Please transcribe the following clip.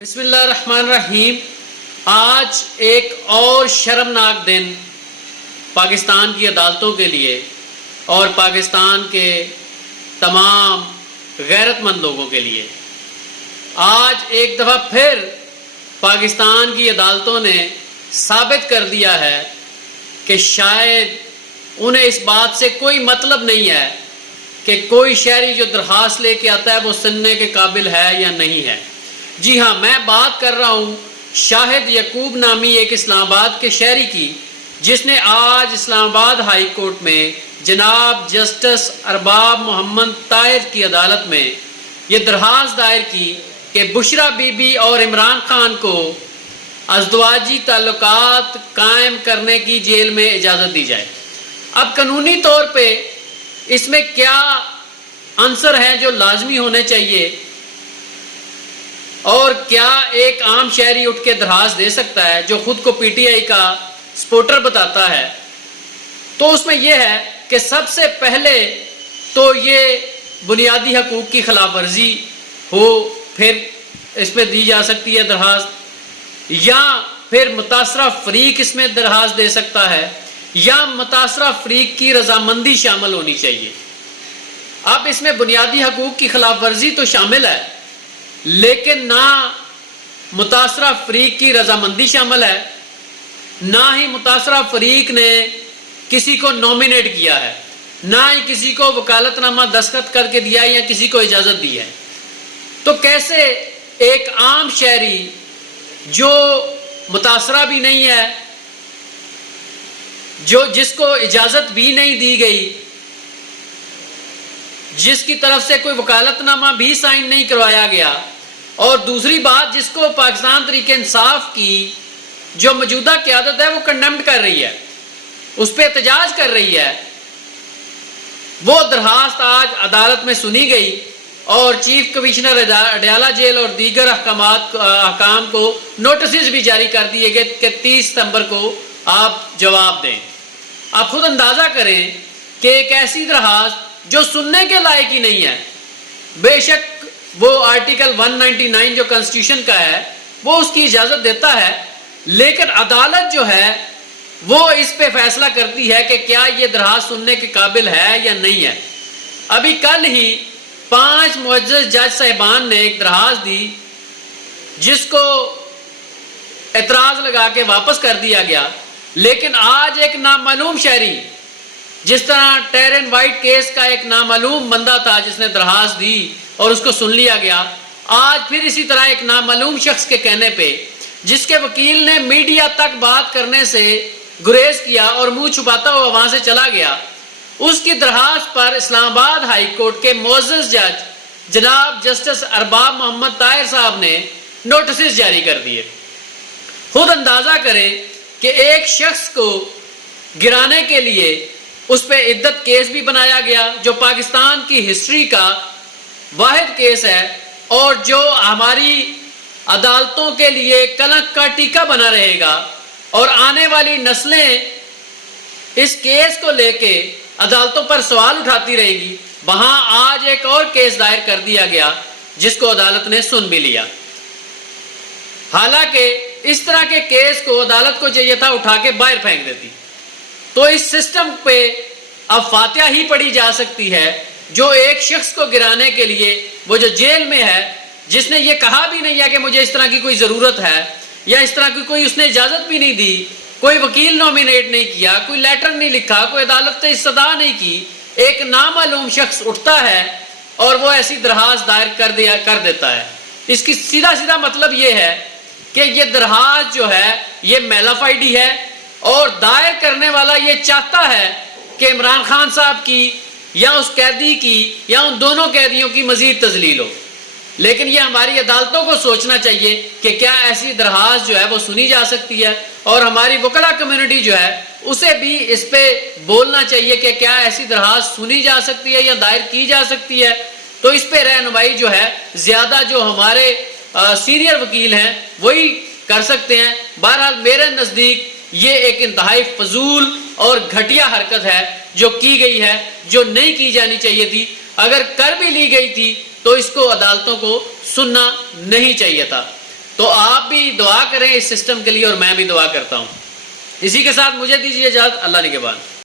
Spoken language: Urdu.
بسم اللہ الرحمن الرحیم۔ آج ایک اور شرمناک دن پاکستان کی عدالتوں کے لیے اور پاکستان کے تمام غیرت مند لوگوں کے لیے۔ آج ایک دفعہ پھر پاکستان کی عدالتوں نے ثابت کر دیا ہے کہ شاید انہیں اس بات سے کوئی مطلب نہیں ہے کہ کوئی شہری جو درخواست لے کے آتا ہے وہ سننے کے قابل ہے یا نہیں ہے۔ جی ہاں، میں بات کر رہا ہوں شاہد یعقوب نامی ایک اسلام آباد کے شہری کی، جس نے آج اسلام آباد ہائی کورٹ میں جناب جسٹس ارباب محمد طاہر کی عدالت میں یہ درخواست دائر کی کہ بشرا بی بی اور عمران خان کو ازدواجی تعلقات قائم کرنے کی جیل میں اجازت دی جائے۔ اب قانونی طور پہ اس میں کیا عنصر ہیں جو لازمی ہونے چاہیے اور کیا ایک عام شہری اٹھ کے درخواست دے سکتا ہے جو خود کو پی ٹی آئی کا سپورٹر بتاتا ہے؟ تو اس میں یہ ہے کہ سب سے پہلے تو یہ بنیادی حقوق کی خلاف ورزی ہو، پھر اس میں دی جا سکتی ہے درخواست، یا پھر متاثرہ فریق اس میں درخواست دے سکتا ہے، یا متاثرہ فریق کی رضامندی شامل ہونی چاہیے۔ اب اس میں بنیادی حقوق کی خلاف ورزی تو شامل ہے، لیکن نہ متاثرہ فریق کی رضامندی شامل ہے، نہ ہی متاثرہ فریق نے کسی کو نومینیٹ کیا ہے، نہ ہی کسی کو وکالت نامہ دستخط کر کے دیا ہے یا کسی کو اجازت دی ہے۔ تو کیسے ایک عام شہری جو متاثرہ بھی نہیں ہے، جس کو اجازت بھی نہیں دی گئی، جس کی طرف سے کوئی وکالت نامہ بھی سائن نہیں کروایا گیا، اور دوسری بات جس کو پاکستان تحریک انصاف کی جو موجودہ قیادت ہے وہ کنڈیمڈ کر رہی ہے، اس پہ احتجاج کر رہی ہے، وہ درخواست آج عدالت میں سنی گئی اور چیف کمشنر اڈیالہ جیل اور دیگر حکام کو نوٹسز بھی جاری کر دیے گئے کہ 30 ستمبر کو آپ جواب دیں۔ آپ خود اندازہ کریں کہ ایک ایسی درخواست جو سننے کے لائق ہی نہیں ہے، بے شک وہ آرٹیکل 199 جو کنسٹیٹیوشن کا ہے وہ اس کی اجازت دیتا ہے، لیکن عدالت جو ہے وہ اس پہ فیصلہ کرتی ہے کہ کیا یہ درخواست سننے کے قابل ہے یا نہیں ہے۔ ابھی کل ہی 5 معزز جج صاحبان نے ایک درخواست دی جس کو اعتراض لگا کے واپس کر دیا گیا، لیکن آج ایک نامعلوم شہری، جس طرح ٹیرن وائٹ کیس کا ایک نامعلوم بندہ تھا جس نے درخواست دی اور اس کو سن لیا گیا، آج پھر اسی طرح ایک نامعلوم شخص کے کہنے پہ، جس کے وکیل نے میڈیا تک بات کرنے سے گریز کیا اور منہ چھپاتا ہوا وہاں سے چلا گیا، اس کی درخواست پر اسلام آباد ہائی کورٹ کے معزز جج جناب جسٹس ارباب محمد طاہر صاحب نے نوٹسز جاری کر دیے۔ خود اندازہ کریں کہ ایک شخص کو گرانے کے لیے اس پہ عدت کیس بھی بنایا گیا جو پاکستان کی ہسٹری کا واحد کیس ہے اور جو ہماری عدالتوں کے لیے کلنک کا ٹیکا بنا رہے گا، اور آنے والی نسلیں اس کیس کو لے کے عدالتوں پر سوال اٹھاتی رہے گی۔ وہاں آج ایک اور کیس دائر کر دیا گیا جس کو عدالت نے سن بھی لیا، حالانکہ اس طرح کے کیس کو عدالت کو چاہیے تھا اٹھا کے باہر پھینک دیتی۔ تو اس سسٹم پہ اب فاتحہ ہی پڑھی جا سکتی ہے جو ایک شخص کو گرانے کے لیے وہ جو جیل میں ہے، جس نے یہ کہا بھی نہیں ہے کہ مجھے اس طرح کی کوئی ضرورت ہے، یا اس طرح کی کوئی اس نے اجازت بھی نہیں دی، کوئی وکیل نومینیٹ نہیں کیا، کوئی لیٹر نہیں لکھا، کوئی عدالت سے استدعا نہیں کی، ایک نامعلوم شخص اٹھتا ہے اور وہ ایسی درخواست دائر کر دیتا ہے۔ اس کی سیدھا مطلب یہ ہے کہ یہ درخواست جو ہے یہ میلافائڈی ہے، اور دائر کرنے والا یہ چاہتا ہے کہ عمران خان صاحب کی یا اس قیدی کی یا ان دونوں قیدیوں کی مزید تذلیل ہو۔ لیکن یہ ہماری عدالتوں کو سوچنا چاہیے کہ کیا ایسی درخواست جو ہے وہ سنی جا سکتی ہے، اور ہماری وکلا کمیونٹی جو ہے اسے بھی اس پہ بولنا چاہیے کہ کیا ایسی درخواست سنی جا سکتی ہے یا دائر کی جا سکتی ہے۔ تو اس پہ رہنمائی جو ہے زیادہ جو ہمارے سینئر وکیل ہیں وہی کر سکتے ہیں۔ بہرحال میرے نزدیک یہ ایک انتہائی فضول اور گھٹیا حرکت ہے جو کی گئی ہے، جو نہیں کی جانی چاہیے تھی۔ اگر کر بھی لی گئی تھی تو اس کو عدالتوں کو سننا نہیں چاہیے تھا۔ تو آپ بھی دعا کریں اس سسٹم کے لیے اور میں بھی دعا کرتا ہوں. اسی کے ساتھ مجھے دیجیے اجازت. اللہ نگہبان.